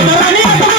Não, não, é não!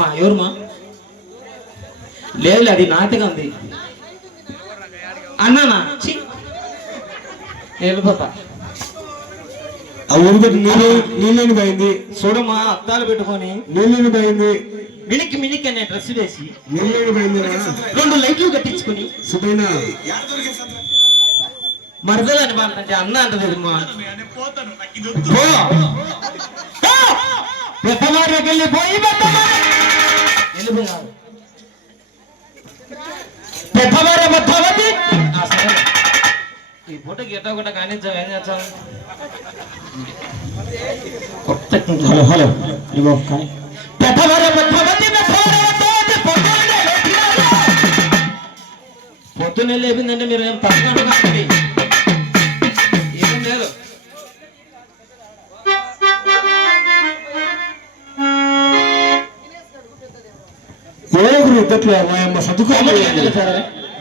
మా ఎవరుమా? లేదు అది నాటిగా ఉంది అన్నానా. వెళ్ళిపోతా ఊరికి నీళ్ళు నీళ్ళని పోయింది చూడమ్మా అద్దాలు పెట్టుకొని. నీళ్ళని పోయింది మినికి మినికి అనే డ్రెస్ వేసి. నీళ్ళని పోయింది రెండు లైట్లు కట్టించుకుని. సుబైనా మరదలని బాగుంటే అన్న అంటది మా. పెద్దవారికి వెళ్ళిపోయి పెద్దవారి సరే. ఈ పూటకి ఎట్టో ఒకట కానిచ్చావు ఏం చేస్తావు? కొత్త హలో హలో ఇగో కానీ. పొద్దున్నే లేపిందంటే మీరు ఏం తక్కువ ఇద్దట్లో మా సర్దుకోవాలి?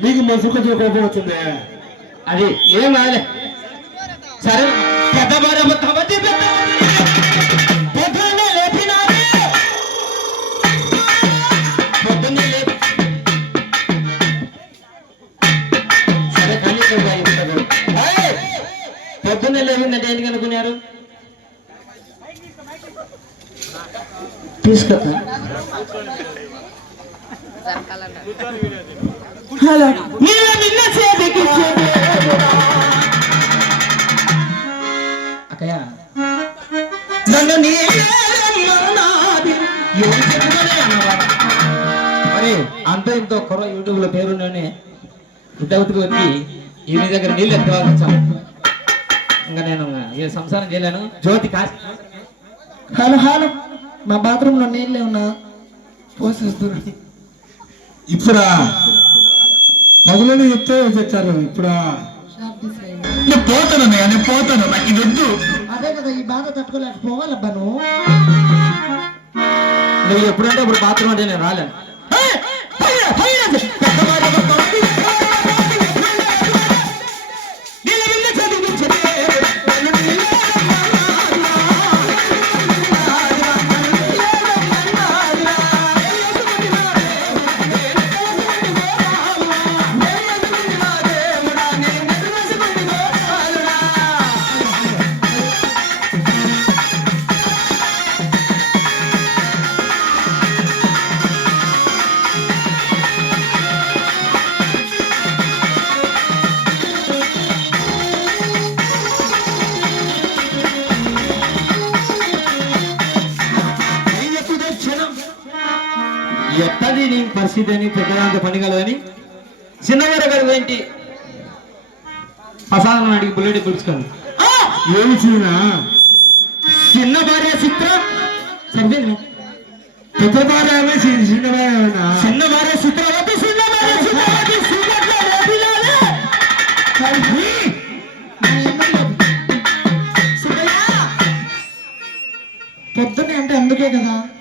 మీకు కొంచెం కోపం వచ్చింది? అది ఏం రాలే సరే మధ్యవతి పెద్దవారి పొద్దున్నే లేపిందంటే ఏంటి అనుకున్నారు తీసుకొస్తా. హలో నీళ్ళ నిన్న చేతికి అక్కయ్య నన్ను మరి అంత ఇంతో కొర యూట్యూబ్లో పేరులోనే ఉద్దవతికి వచ్చి ఈ మీ దగ్గర నీళ్ళు ఎత్తుకోవాలి వచ్చాను ఇంకా నేను ఏ సంసారం చేయలేను జ్యోతి కాసి హలో హలో మా బాత్రూమ్లో నీళ్ళే ఉన్నా పోసేస్తున్నాను ఇప్పుడా? పగులని చెప్తే తెచ్చారు ఇప్పుడా? నేను పోతాను నేను పోతాను. నాకు ఇది వద్దు. అదే కదా ఈ బాధ తట్టుకోలేక పోవాలబ్బా నువ్వు. నువ్వు ఎప్పుడంటే ఇప్పుడు బాత్రూమ్ అంటే నేను రాలేను. ఎత్తది నీ పరిస్థితి అని పెద్దదాంత పని కలదని చిన్నవారు గారు ఏంటి? ప్రసాదం అడిగి బుల్లెట్ పిలుచుకోండి. ఏమి చిన్న? చిన్న భార్య చిత్ర? సరిపోయింది పెద్ద భార్య చిన్న భార్య చిన్న భార్య చిన్న భార్య లేపినాలే. పొద్దున్నే అంటే అందుకే కదా.